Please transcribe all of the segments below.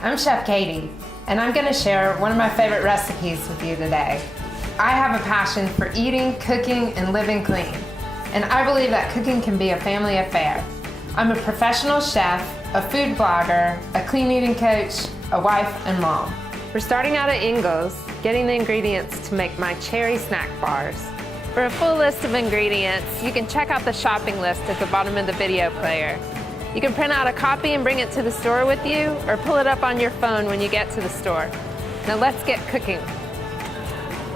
I'm Chef Katie, and I'm gonna share one of my favorite recipes with you today. I have a passion for eating, cooking, and living clean, and I believe that cooking can be a family affair. I'm a professional chef, a food blogger, a clean eating coach, a wife, and mom. We're starting out at Ingles, getting the ingredients to make my cherry snack bars. For a full list of ingredients, you can check out the shopping list at the bottom of the video player. You can print out a copy and bring it to the store with you, or pull it up on your phone when you get to the store. Now let's get cooking.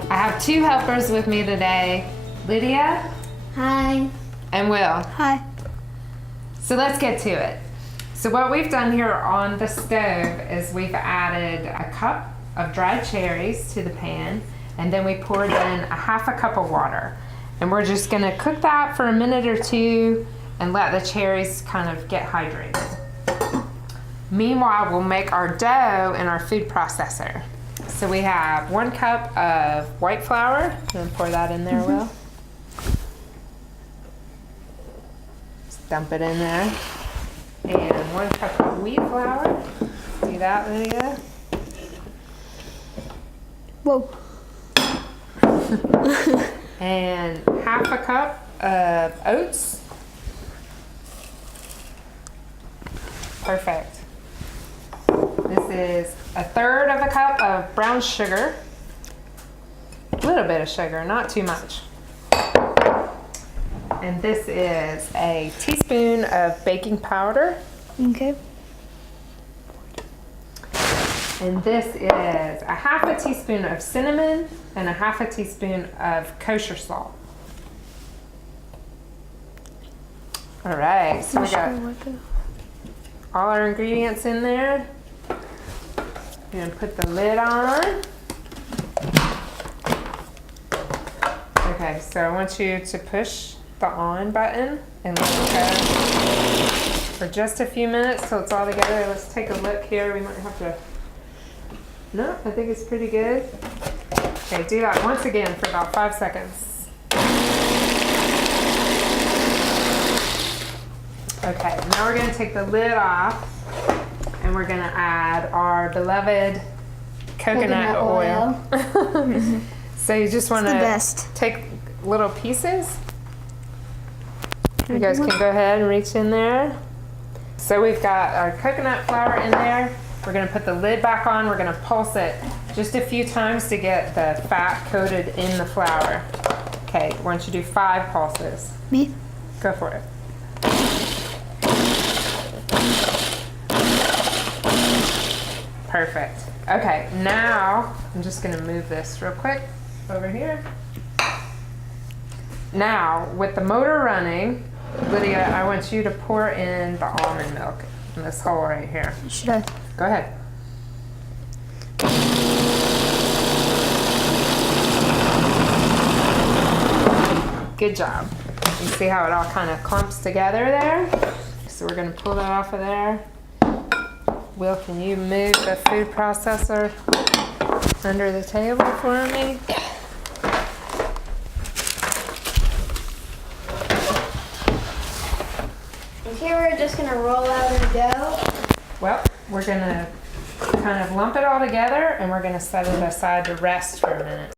I have two helpers with me today, Lydia. Hi. And Will. Hi. So let's get to it. So what we've done here on the stove is we've added a cup of dried cherries to the pan, and then we poured in a half a cup of water. And we're just gonna cook that for a minute or two and let the cherries kind of get hydrated. Meanwhile, we'll make our dough in our food processor. So we have 1 cup of white flour. I'm gonna pour that in there, Will. Just dump it in there. And 1 cup of wheat flour. See that, Lydia? Whoa. And half a cup of oats. Perfect. This is 1/3 of a cup of brown sugar. A little bit of sugar, not too much. And this is a teaspoon of baking powder. Okay. And this is a half a teaspoon of cinnamon and a half a teaspoon of kosher salt. All right, so we got all our ingredients in there. We're gonna put the lid on. Okay, so I want you to push the on button and let it go for just a few minutes till it's all together. Let's take a look here. We might have to, no, I think it's pretty good. Okay, do that once again for about 5 seconds. Okay, now we're gonna take the lid off and we're gonna add our beloved coconut oil. So you just wanna take little pieces. You guys can go ahead and reach in there. So we've got our coconut flour in there. We're gonna put the lid back on. We're gonna pulse it just a few times to get the fat coated in the flour. Okay, why don't you do 5 pulses? Me? Go for it. Perfect. Okay, now I'm just gonna move this real quick over here. Now, with the motor running, Lydia, I want you to pour in the almond milk in this hole right here. Should I? Go ahead. Good job. You see how it all kind of clumps together there? So we're gonna pull that off of there. Will, can you move the food processor under the table for me? Okay, we're just gonna roll out our dough. Well, we're gonna kind of lump it all together and we're gonna set it aside to rest for a minute.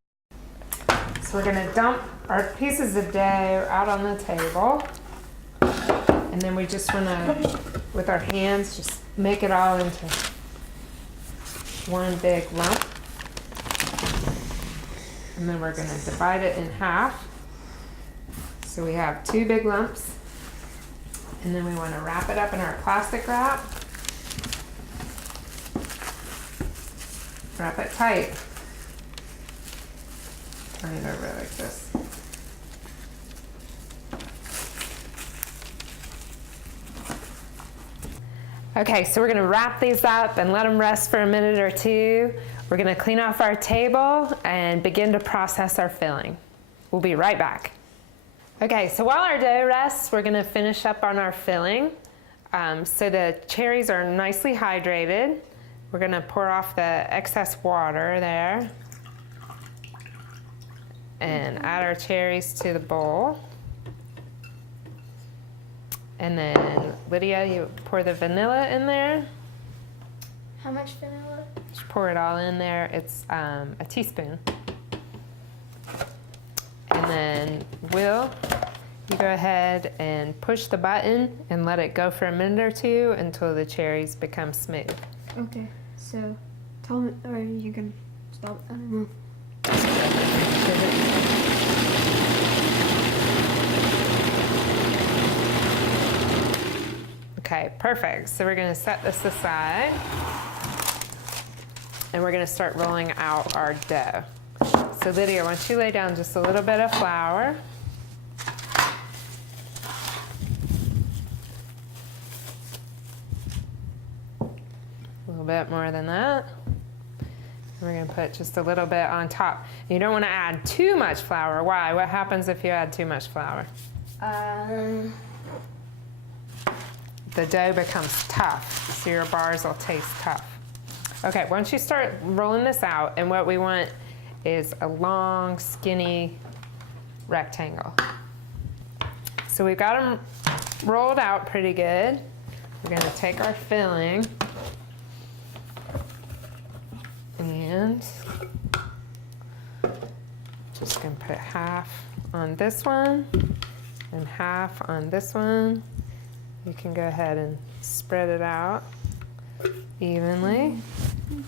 So we're gonna dump our pieces of dough out on the table. And then we just wanna, with our hands, just make it all into one big lump. And then we're gonna divide it in half. So we have 2 big lumps. And then we wanna wrap it up in our plastic wrap. Wrap it tight. Turn it over like this. Okay, so we're gonna wrap these up and let them rest for a minute or two. We're gonna clean off our table and begin to process our filling. We'll be right back. Okay, so while our dough rests, we're gonna finish up on our filling. So the cherries are nicely hydrated. We're gonna pour off the excess water there and add our cherries to the bowl. And then, Lydia, you pour the vanilla in there. How much vanilla? Just pour it all in there. It's a teaspoon. And then Will, you go ahead and push the button and let it go for a minute or two until the cherries become smooth. Okay, so tell me, or you can stop. I don't know. Okay, perfect. So we're gonna set this aside and we're gonna start rolling out our dough. So Lydia, why don't you lay down just a little bit of flour. A little bit more than that. We're gonna put just a little bit on top. You don't wanna add too much flour. Why? What happens if you add too much flour? The dough becomes tough, so your bars will taste tough. Okay, why don't you start rolling this out, and what we want is a long, skinny rectangle. So we've got them rolled out pretty good. We're gonna take our filling and just gonna put half on this one and half on this one. You can go ahead and spread it out evenly. Can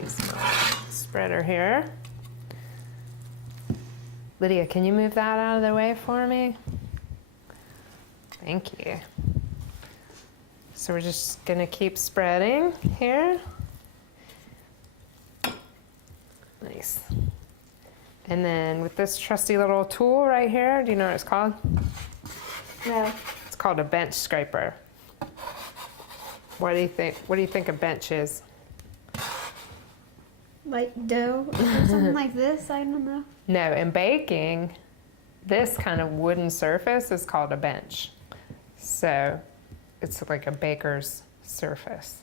use my spreader here. Lydia, can you move that out of the way for me? Thank you. So we're just gonna keep spreading here. Nice. And then with this trusty little tool right here, do you know what it's called? No. It's called a bench scraper. What do you think? What do you think a bench is? Like dough or something like this? I don't know. No, in baking, this kind of wooden surface is called a bench. So it's like a baker's surface.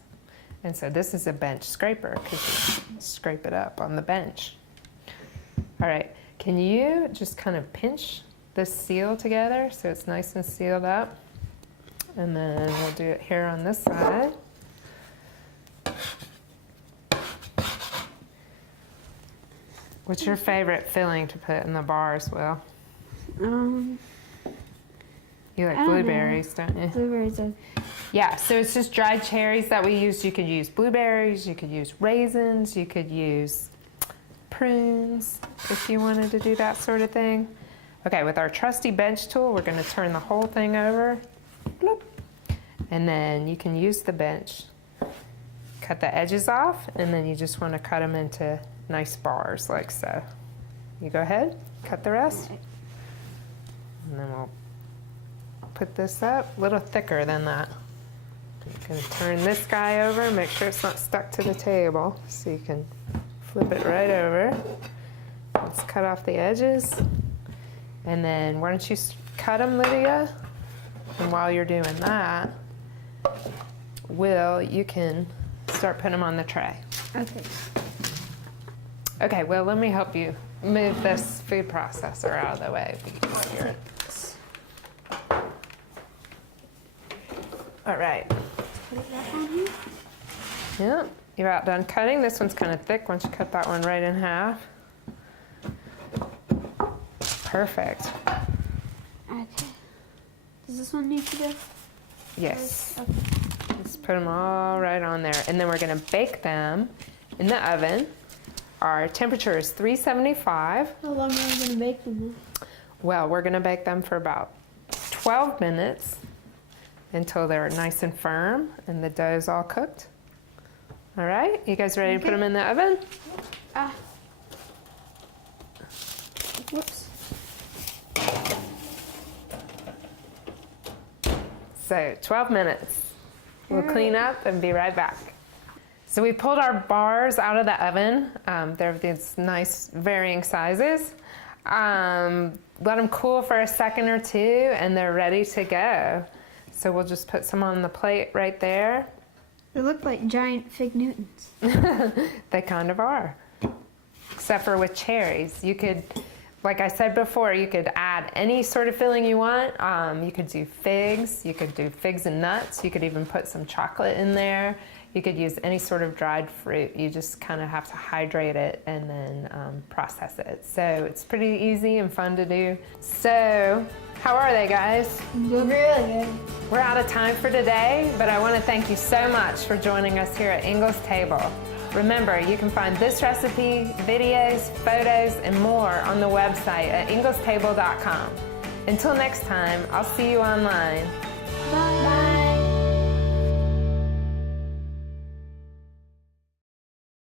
And so this is a bench scraper because you scrape it up on the bench. All right, can you just kind of pinch this seal together so it's nice and sealed up? And then we'll do it here on this side. What's your favorite filling to put in the bars, Will? You like blueberries, don't you? Blueberries. Yeah, so it's just dried cherries that we use. You could use blueberries, you could use raisins, you could use prunes if you wanted to do that sort of thing. Okay, with our trusty bench tool, we're gonna turn the whole thing over. Bloop. And then you can use the bench. Cut the edges off, and then you just wanna cut them into nice bars like so. You go ahead, cut the rest. And then we'll put this up a little thicker than that. You're gonna turn this guy over, make sure it's not stuck to the table, so you can flip it right over. Let's cut off the edges. And then why don't you cut them, Lydia? And while you're doing that, Will, you can start putting them on the tray. Okay. Okay, Will, let me help you move this food processor out of the way. It'll be easier. All right. Put it back on here. Yeah, you're about done cutting. This one's kind of thick. Why don't you cut that one right in half? Perfect. Okay. Does this one need to go? Yes. Okay. Just put them all right on there. And then we're gonna bake them in the oven. Our temperature is 375. How long are we gonna bake them? Well, we're gonna bake them for about 12 minutes until they're nice and firm and the dough is all cooked. All right, you guys ready to put them in the oven? Whoops. So 12 minutes. We'll clean up and be right back. So we pulled our bars out of the oven. They're these nice varying sizes. Let them cool for a second or two and they're ready to go. So we'll just put some on the plate right there. They look like giant fig Newtons. They kind of are. Except for with cherries. You could, Like I said before, you could add any sort of filling you want. You could do figs, you could do figs and nuts, you could even put some chocolate in there. You could use any sort of dried fruit. You just kind of have to hydrate it and then process it. So it's pretty easy and fun to do. So how are they, guys? Really good. We're out of time for today, but I want to thank you so much for joining us here at Ingles Table. Remember, you can find this recipe, videos, photos, and more on the website at inglestable.com. Until next time, I'll see you online.